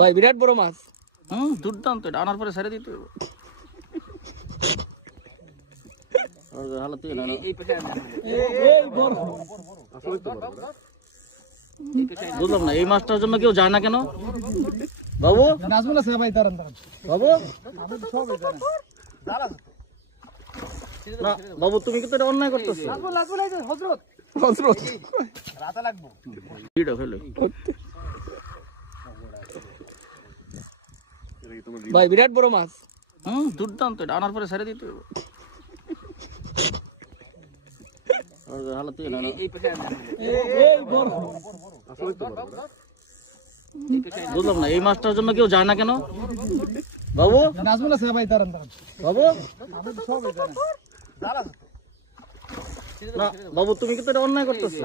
ভাই বিরাট বড় মাছ। দুর্দান্ত, এটা আনার পরে ছেড়ে দিতে বুঝলাম না, এই মাছটার জন্য কেউ যায় না কেন বাবু? বাবু না বাবু, তুমি কিন্তু এটা অন্যায় করতেছো। ভাই বিরাট বড় মাছ। দুর্দান্ত, এটা আনার পরে ছেড়ে দিতে বুঝলাম না, এই মাছটার জন্য কেউ যায় না কেন বাবু? বাবু না বাবু, তুমি কিন্তু এটা অন্যায় করতেছো।